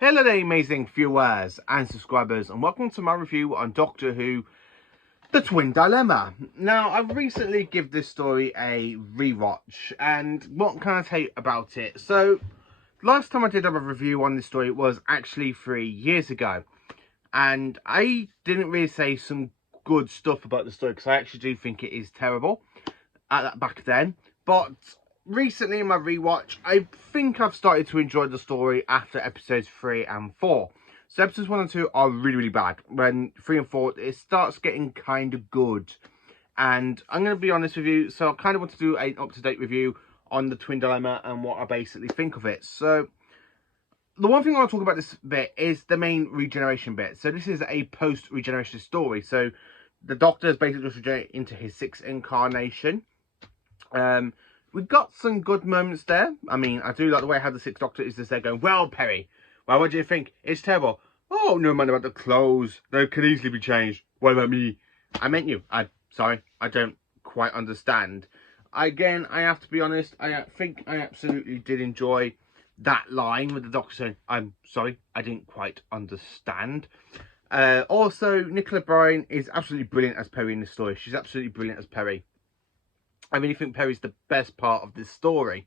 Hello there, amazing viewers and subscribers, and welcome to my review on Doctor Who, The Twin Dilemma. Now, I've recently given this story a rewatch, and what can I tell you about it? So, last time I did a review on this story was actually 3 years ago, and I didn't really say some good stuff about the story, because I actually do think it is terrible back then, but recently in my rewatch, I think I've started to enjoy the story after episodes 3 and 4. So episodes 1 and 2 are really bad. When 3 and 4, it starts getting kind of good. And I'm going to be honest with you, so I kind of want to do an up-to-date review on the Twin Dilemma and what I basically think of it. So the one thing I want to talk about this bit is the main regeneration bit. So this is a post-regeneration story. So the Doctor is basically just regenerated into his 6th incarnation. We got some good moments there. I mean, I do like the way how the 6th Doctor is just there going, well, Perry, well, what do you think? It's terrible. Oh, no mind about the clothes. They can easily be changed. What about me? I meant you. Sorry, I don't quite understand. Again, I have to be honest, I think I absolutely did enjoy that line with the Doctor saying, I'm sorry, I didn't quite understand. Also, Nicola Bryant is absolutely brilliant as Perry in this story. She's absolutely brilliant as Perry. I really think Perry's the best part of this story,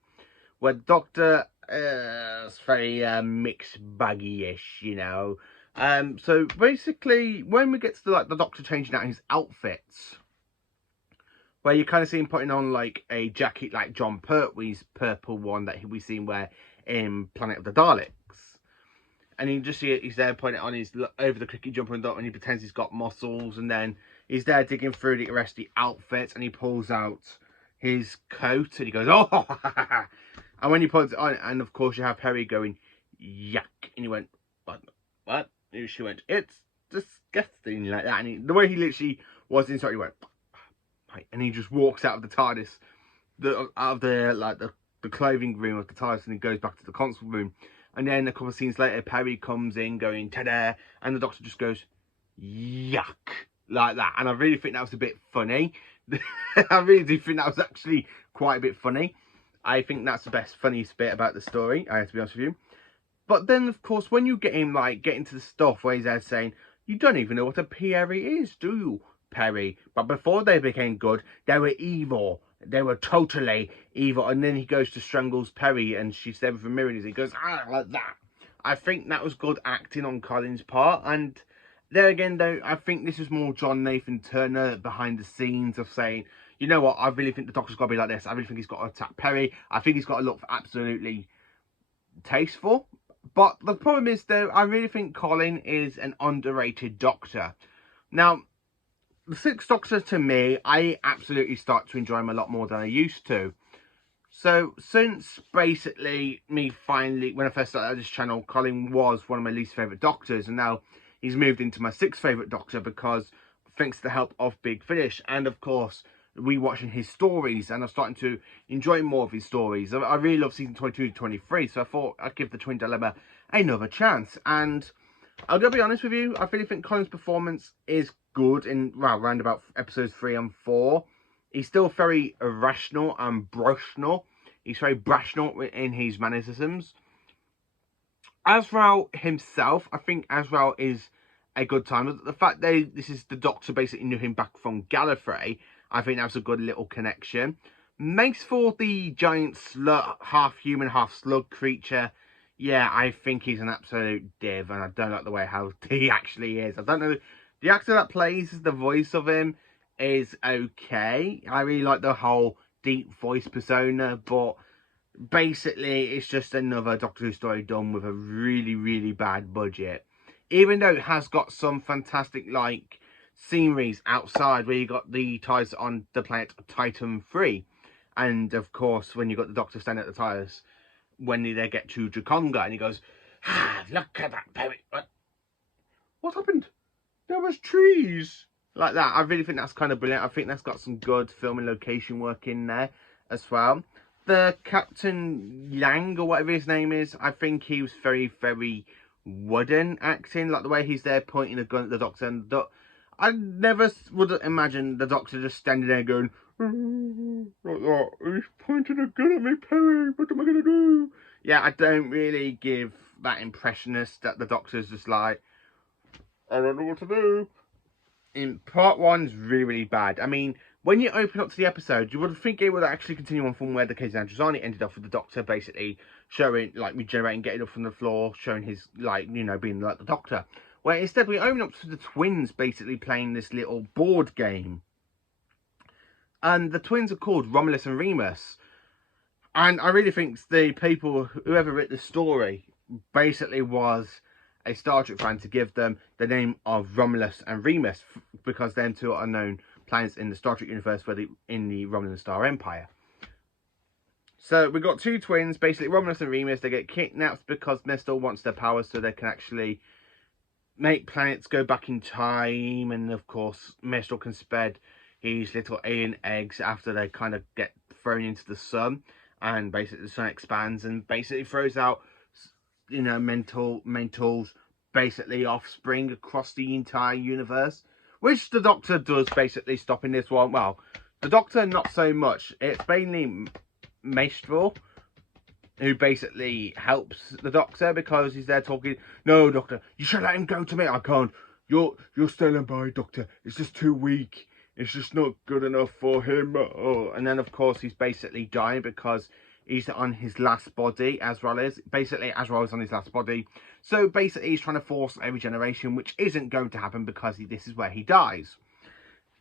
where the Doctor is very mixed baggy-ish, you know. So basically, when we get to the Doctor changing out his outfits, where you kind of see him putting on like a jacket like John Pertwee's purple one that we seen wear in Planet of the Daleks. And you just see it, he's there putting it on his over the cricket jumper and he pretends he's got muscles, and then he's there digging through the rest of the outfits, and he pulls out his coat and he goes, oh, and when he puts it on, and of course you have Perry going, yuck, and he went, what? And she went, it's disgusting, like that. And the way he literally was inside, he went, and he just walks out of the TARDIS, out of the clothing room of the TARDIS, and he goes back to the console room. And then a couple of scenes later, Perry comes in going, ta-da, and the Doctor just goes, yuck, like that. And I really think that was a bit funny. I really do think that was actually quite a bit funny. I think that's the funniest bit about the story, I have to be honest with you. But then, of course, when you get him, get into the stuff where he's there saying, you don't even know what a Perry is, do you, Perry? But before they became good, they were evil. They were totally evil. And then he goes to strangles Perry, and she's there with a mirror, and he goes, like that. I think that was good acting on Colin's part, and there again, though, I think this is more John Nathan Turner behind the scenes of saying, you know what, I really think the Doctor's got to be like this. I really think he's got to attack Perry. I think he's got to look absolutely tasteful. But the problem is, though, I really think Colin is an underrated Doctor. Now, the 6th Doctor, to me, I absolutely start to enjoy him a lot more than I used to. So, since basically me finally, when I first started this channel, Colin was one of my least favourite Doctors, and now he's moved into my 6th favourite Doctor because thanks to the help of Big Finish, and of course rewatching his stories, and I'm starting to enjoy more of his stories. I really love season 22 to 23, so I thought I'd give the Twin Dilemma another chance. And I'll be honest with you, I really think Colin's performance is good in around about episodes 3 and 4. He's still very irrational and brushnal. He's very brushnal in his mannerisms. Azrael himself, I think Azrael is a good time. The fact that this is the Doctor basically knew him back from Gallifrey, I think that's a good little connection. Makes for the giant slug, half human, half slug creature. Yeah, I think he's an absolute div, and I don't like the way how he actually is. I don't know. The actor that plays the voice of him is okay. I really like the whole deep voice persona, but basically it's just another Doctor Who story done with a really bad budget. Even though it has got some fantastic sceneries outside where you got the TARDIS on the planet Titan 3, and of course when you got the Doctor standing at the TARDIS when they get to Drakonga, and he goes, look at that Perry. What happened? There was trees like that. I really think that's kind of brilliant. I think that's got some good film and location work in there as well. The Captain Yang, or whatever his name is, I think he was very wooden acting, like the way he's there pointing a gun at the Doctor. And I never would imagine the Doctor just standing there going, like that. He's pointing a gun at me, Perry. What am I going to do? Yeah, I don't really give that impressionist that the Doctor's just like, I don't know what to do. In part one's really, really bad. I mean, when you open up to the episode, you would think it would actually continue on from where the case of Androzani ended off with the Doctor basically showing, like, regenerating, getting up from the floor, showing his, like, you know, being like the Doctor. Where instead we open up to the twins basically playing this little board game. And the twins are called Romulus and Remus. And I really think the people, whoever wrote the story, basically was a Star Trek fan to give them the name of Romulus and Remus, because them two are known planets in the Star Trek universe in the Romulan Star Empire. So we've got two twins, basically Romulus and Remus. They get kidnapped because Mestor wants their powers so they can actually make planets go back in time. And of course, Mestor can spread his little alien eggs after they kind of get thrown into the sun. And basically the sun expands and basically throws out, you know, mentals, basically offspring across the entire universe. Which the Doctor does basically stopping this one. Well, the Doctor not so much. It's mainly Mestor who basically helps the Doctor, because he's there talking, no, Doctor, you should let him go to me. I can't. You're standing by, Doctor. It's just too weak. It's just not good enough for him. Oh. And then, of course, he's basically dying because he's on his last body, Azrael is. Basically, Azrael is on his last body. So, basically, he's trying to force a regeneration, which isn't going to happen because this is where he dies.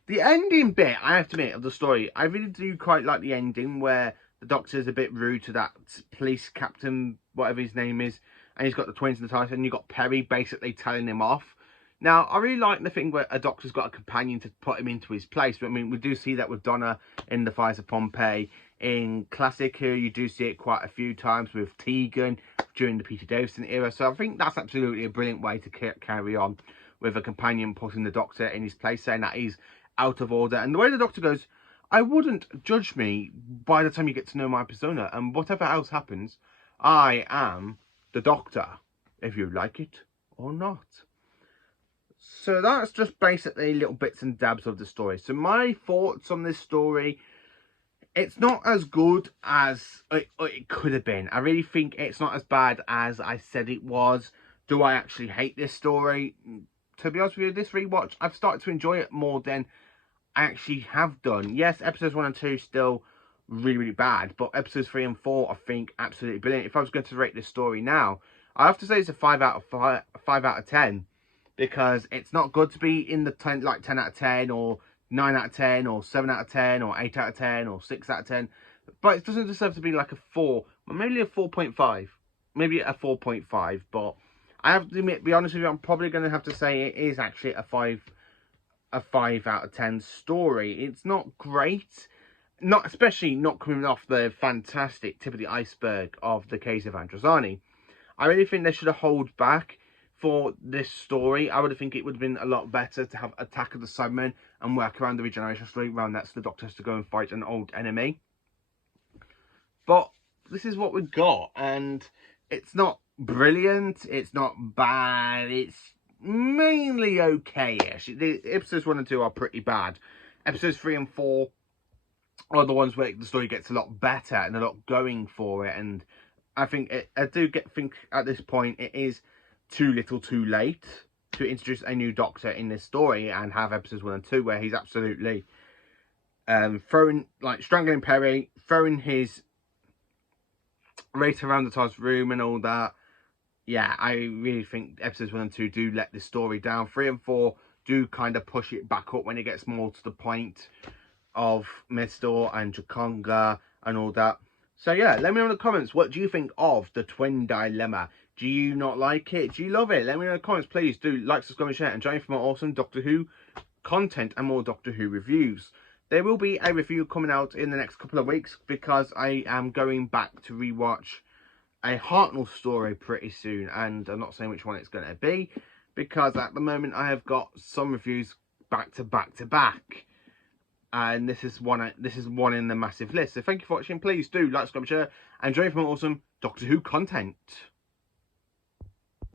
The ending bit, I have to admit, of the story, I really do quite like the ending where the Doctor is a bit rude to that police captain, whatever his name is, and he's got the twins in the title, and you've got Perry basically telling him off. Now, I really like the thing where a Doctor's got a companion to put him into his place. But I mean, we do see that with Donna in The Fires of Pompeii. In Classic Who, you do see it quite a few times with Tegan during the Peter Davison era. So I think that's absolutely a brilliant way to carry on, with a companion putting the Doctor in his place, saying that he's out of order. And the way the Doctor goes, I wouldn't judge me by the time you get to know my persona. And whatever else happens, I am the Doctor, if you like it or not. So that's just basically little bits and dabs of the story. So my thoughts on this story, it's not as good as it could have been. I really think it's not as bad as I said it was. Do I actually hate this story? To be honest with you, this rewatch, I've started to enjoy it more than I actually have done. Yes, episodes 1 and 2 still really, really bad. But episodes 3 and 4, I think, absolutely brilliant. If I was going to rate this story now, I have to say it's a 5 out of 10. Because it's not good to be in the 10 out of 10 or 9 out of 10 or 7 out of 10 or 8 out of 10 or 6 out of 10. But it doesn't deserve to be like a 4. Maybe a 4.5. Maybe a 4.5. But I have to admit, be honest with you, I'm probably going to have to say it is actually a 5 out of 10 story. It's not great. Especially not coming off the fantastic tip of the iceberg of the case of Androzani. I really think they should have held back for this story. I would think it would have been a lot better to have Attack of the Cybermen and work around the regeneration story around that, so the Doctor has to go and fight an old enemy. But this is what we've got, and it's not brilliant, it's not bad, it's mainly okay-ish. The episodes 1 and 2 are pretty bad. Episodes 3 and 4 are the ones where the story gets a lot better and a lot going for it, and I think think at this point it is too little too late to introduce a new Doctor in this story and have episodes 1 and 2 where he's absolutely strangling Perry, throwing his Wraith around the TARDIS room and all that. Yeah, I really think episodes 1 and 2 do let this story down. 3 and 4 do kind of push it back up when it gets more to the point of Mestor and Jakonga and all that. So yeah, let me know in the comments, what do you think of the Twin Dilemma? Do you not like it? Do you love it? Let me know in the comments. Please do like, subscribe and share, and join for more awesome Doctor Who content and more Doctor Who reviews. There will be a review coming out in the next couple of weeks because I am going back to rewatch a Hartnell story pretty soon, and I'm not saying which one it's going to be because at the moment I have got some reviews back to back. And this is one in the massive list. So thank you for watching. Please do like, subscribe, share, and join for more awesome Doctor Who content.